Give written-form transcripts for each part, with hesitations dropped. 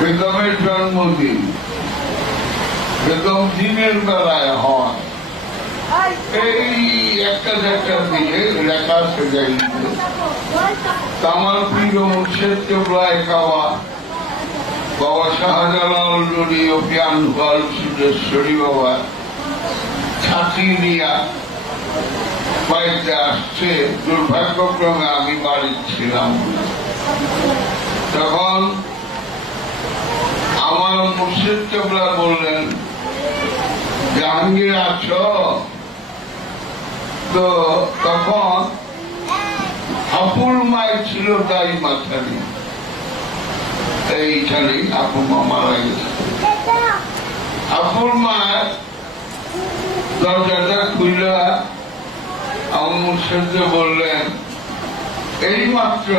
বেগমের জন্মদিন বেগম দিনের বেলায় হয় এই একটা দিয়ে লেখা সেজাই আমার প্রিয় মুর্শেদ কেবলায় কাওয়া বাবা শাহজালাল নুরি ও পিয়ান গোয়াল সিদ্ধেশ্বরী বাবা ছাত্রী নিয়া বাড়িতে আসছে। দুর্ভাগ্যক্রমে আমি বাড়ি ছিলাম। তখন আমার মুর্শিদ কেবলা বললেন, জাহাঙ্গীর আছো? তো তখন আপুর মায়ের ছিল তাই মাথারি, এইখানে আপু মা মারা গেছে। আপুর মায়ের দরজাটা খুলে আমার মুর্শিদকে বললেন, এই মাত্র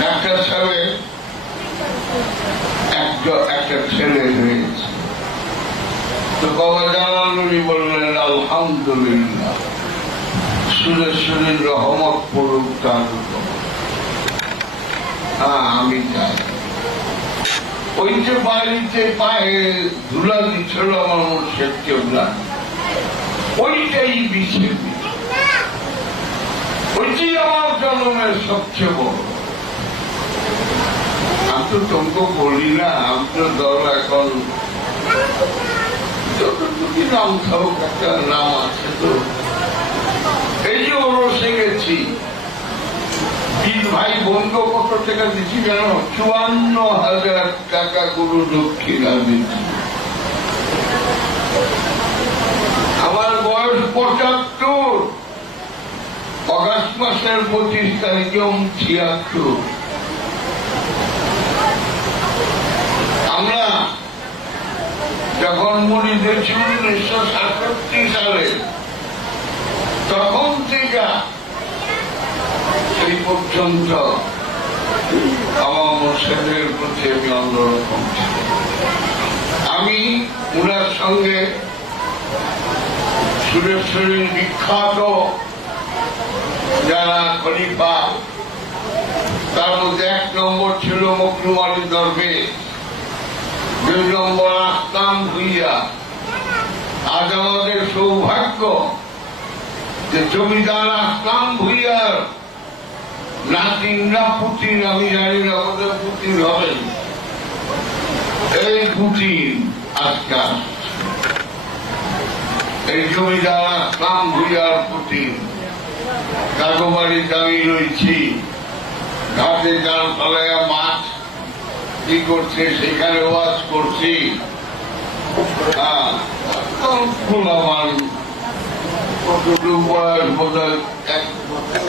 ডাক্তার সাহেব একটা ছেলে হয়েছে। তো বাবা জালালুরি বললেন, আলহামদুলিল্লাহ, সুরেশ্বরীর রহমত পড়ুক তার উপর। হ্যাঁ, আমি যাই। ওই যে বাড়িতে পায়ে ধুলা দিচ্ছিল আমার মুর্শিদ কেবলা, ওইটাই বিশেষ, ওইটি আমার জন্মের সবচেয়ে বড়। আমি তো তোমাকে বলি না, আমি তো দল এখন যতটুকু নাম থাকুক একটা নাম আছে। তো এই যে ওরসে গেছি, তিন ভাই বন্ধ কত টাকা দিচ্ছি কেন? 54,000 টাকা গুরু দক্ষিণা দিচ্ছি। আমার বয়স 75, অগাস্ট মাসের 25 তারিখে 76। আমরা যখন মরি দিয়েছি 1967 সালে, তখন থেকে এই পর্যন্ত আমার মুর্শিদের প্রতি আমি অন্যরকম ছিল। আমি উনার সঙ্গে সুরেশ্বরীর বিখ্যাত যারা খলিফা, তার মধ্যে 1 নম্বর ছিল মকরুম আলী দরবেশ, 2 নম্বর আসলাম ভুইয়া। আজ আমাদের সৌভাগ্য যে জমিদার আসলাম ভুইয়ার নাতিনরা পুতিন, আমি জানি না আমাদের পুতিন হবেন, এই পুতিন আজকাল এই জমিদার আসলাম ভুইয়ার পুতিন। কাগবাড়িতে আমি রয়েছি, ঘাটে জাল ফলাইয়া মাছ কি করছে সেখানে ওয়াজ করছি। আমার কতটুকু বয়স বোধ হয় 1 বছর।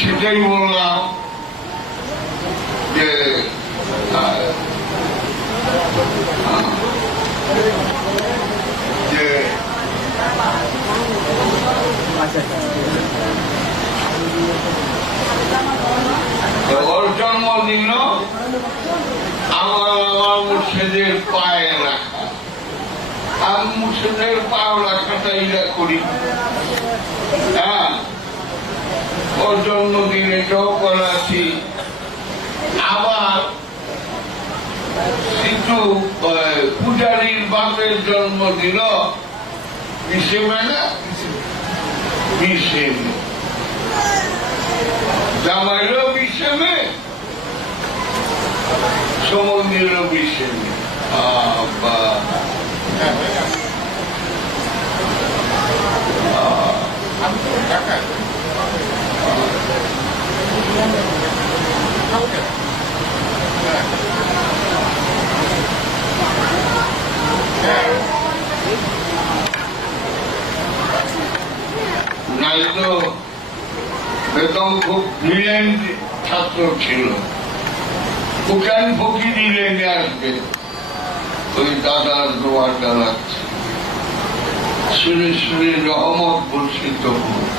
সেটাই বললাম যে ওর জন্মদিন আমার মুর্শিদের পায়ে রাখা, আমি মুর্শিদের পায়ে রাখাটা ইরা করি। হ্যাঁ, ওর জন্মদিন এটাও করাছি। আবার কিন্তু পূজারীর বাপের জন্মদিন 20 মে না, 20 মে, জামাইরও 20 মে, সমন্দিরও 20 মে। নাইতো বেগম খুব ব্রিলিয়েন্ট ছাত্র ছিল, উকান ফকিরি লেগে আসবে, ওই দাদার দোয়াটা লাগছে, সুরে সুরে রহমত বর্ষিত হোক।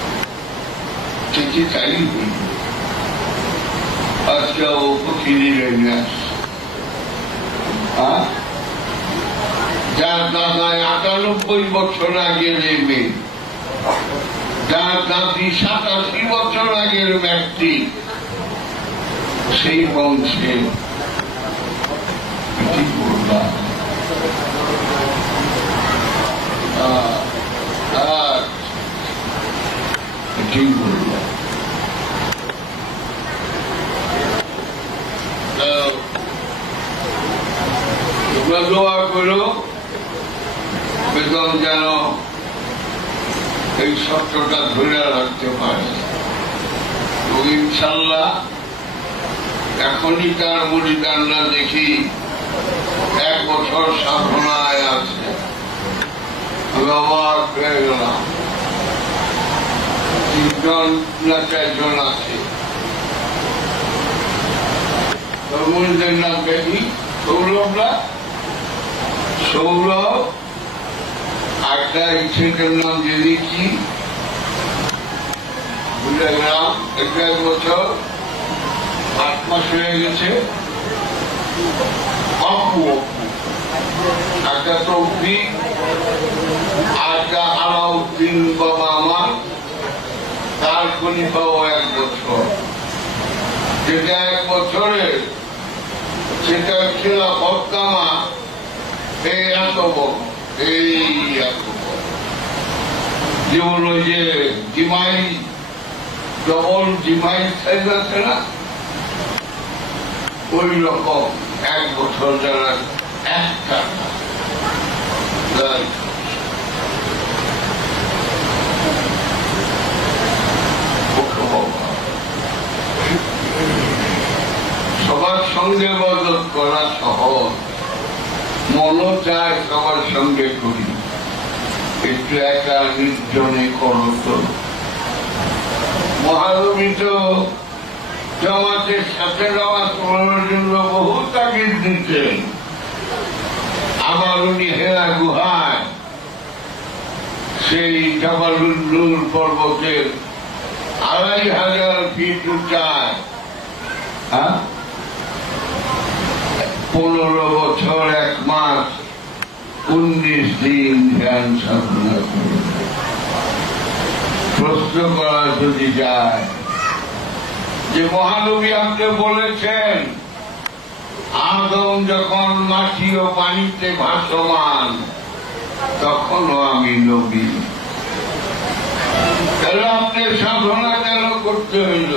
থেকে তাই হইল। আজকে ও ফকিরের ন্যাস, যার দাদায় ৯৮ বছর আগের মেয়ে, যার দাদি ৮৭ বছর আগের ব্যক্তি, সেই বংশে ঠিক বললাম। ঠিক বললাম। তোমরা দোয়া করো বেতন যেন এই সত্যটা ধরে রাখতে পারে। তো ইনশাল্লাহ এখনই তার বলিদানরা দেখি ১ বছর সাধনায় আছে। আমি অবাক হয়ে গেলাম, ৩ জন না ৪ জন আছে। তরমুজদের নাম দেখি, সৌরভরা, সৌরভ, একটা ছেলেটার নাম জেনেছি, বুঝে গেলাম ১ বছর ৮ মাস হয়ে গেছে। অপু, একটা তৌফিক, একটা আলাউদ্দিন বাবা আমার, তার খলিফাও ১ বছর। যেটা ১ বছরের সেটা খেলাফত কামা এই এত বড়, এই এত বড়। যেমন ওই যে জিমাই, ডবল জিমাই সাইজ আছে না, ওই রকম ১ বছর যারা একটা সবার সঙ্গে বদল করা সহজ, মনও চায় সবার সঙ্গে করি, একটু একা নির্জনে করো তো। মহানবী তো জামাতের সাথে নামাজ পড়ার জন্য বহু তাগিদ দিতেন। আবার উনি হেরা গুহায় সেই জাবালুন নূর পর্বতের ২৫০০ ফিট উচ্চায় ১৫ বছর ১ মাস ১৯ দিন ধ্যান সাধনা করে। প্রশ্ন করা যদি যায় যে মহানবী আপনি বলেছেন আদম যখন মাটি ও পানিতে ভাসমান তখনও আমি নবী, তাহলে আপনি সাধনা কেন করতে হইল?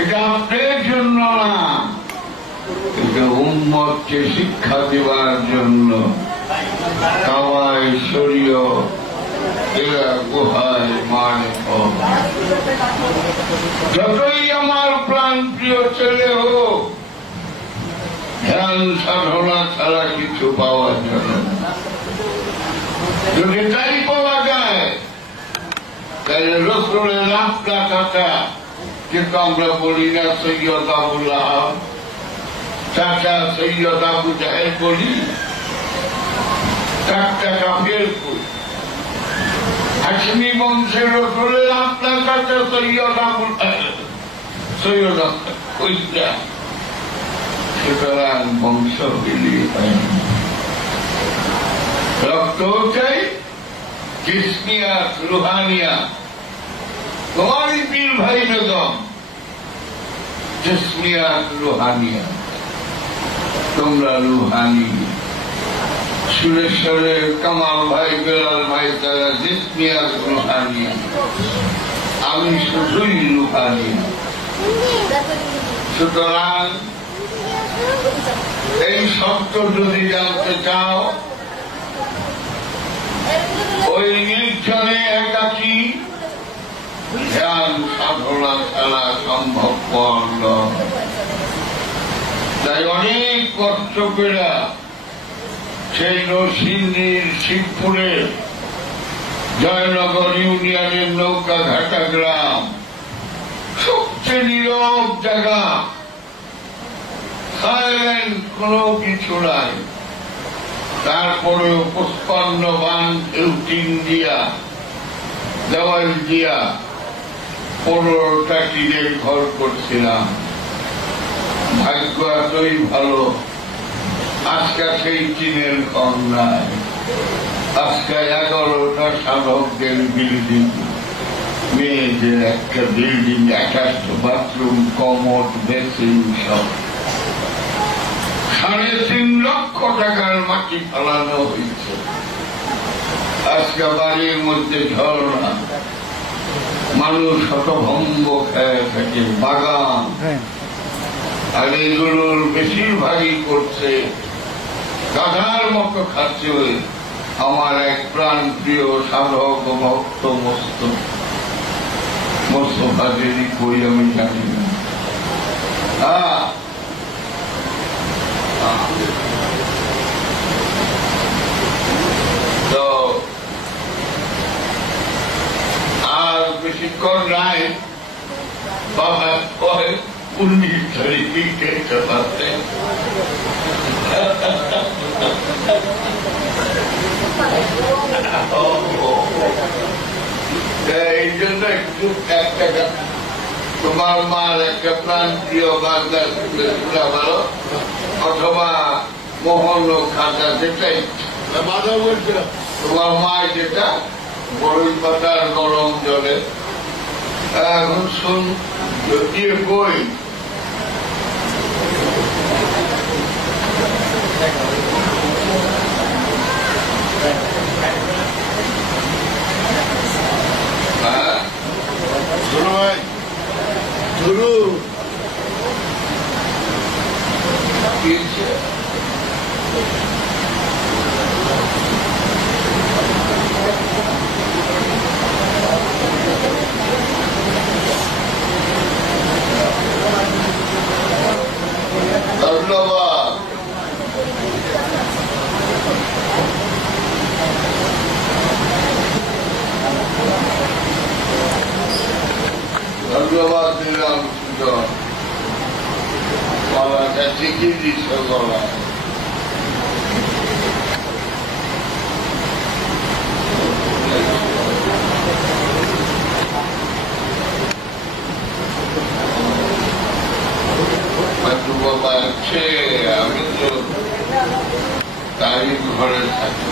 এটা আপনার জন্য না, এটা উম্মতকে শিক্ষা দেওয়ার জন্য। কাওয়ায় শরীয় এরা গুহায় মানে যতই আমার প্রাণ প্রিয় ছেলে হোক, ধ্যান সাধনা ছাড়া কিছু পাওয়া যাবে না। যদি তাই পাওয়া যায় তাহলে রসুলের ১,০০,০০০ টাকা, কিন্তু আমরা বলি না সৈয়দ আবুল আহাব, চাচা সৈয়দ আবু জাহেল বলি, ৪ টাকা ফের করি। হাশমি বংশের রসুলের ১,০০,০০০ টাকা সৈয়দ আবুল সৈয়দ ওইটা, সুতরাং বংশ বিলিয়ে হয় না। রক্ত চাই কিসমিয়া রুহানিয়া, তোমারই পীর ভাই বেগম জিসমিয়া রুহানিয়া, তোমরা রুহানি। সুরেশ্বরের কামাল ভাই, বেলাল ভাই, তারা জিসমিয়া রুহানিয়া, আমি শুধুই রুহানিয়া। সুতরাং এই সত্য যদি জানতে চাও, ওই নির্জনে একাকী ধ্যান সাধনা ছাড়া সম্ভবপর নয়। তাই অনেক কষ্ট করে সেই নরসিংদীর শিবপুরের জয়নগর ইউনিয়নের নৌকা ঘাটা গ্রাম, সবচেয়ে নীরব জায়গা, সাইলেন্ট, কোনো কিছু নাই, তারপরেও ৫৫ বান টিন দিয়া, দেওয়াল দিয়া 15টা টিনের ঘর করছিলাম। ভাগ্য এতই ভালো, আজকে সেই টিনের ঘর নাই। আজকে 11টা সাধকদের বিল্ডিং, মেয়েদের একটা বিল্ডিং, 21 বাথরুম, কমোড, বেসিন সব। 3.5 লক্ষ টাকার মাটি ফেলানো হয়েছে। আজকে বাড়ির মধ্যে ঝর্ণা, মানুষ হতভম্ব খেয়ে থাকে, বাগান। আর এগুলোর বেশিরভাগই করছে গাধার মতো খাচ্ছে আমার এক প্রাণ প্রিয় সাধক ভক্ত মোস্তফা দেরি কই আমি জানি না। তো আর বেশিক্ষণ নাই, বাবা 19 তারিখে কেটে পাচ্ছে। এই জন্য একটু একটা তোমার মার একটা প্রাণ প্রিয় বাজার ভালো, অথবা মোহন খাতা, যেটাই বাধা বলছিল তোমার মা, যেটা বড়ই পাতার গরম জলে। এখন শুন দিয়ে বই ধন্যবাদ। ধন্যবাদ দিলাম। গলাটা ঠিকই দিচ্ছ, গলা বাবা আছে। আমি তো তারই ঘরে থাকি।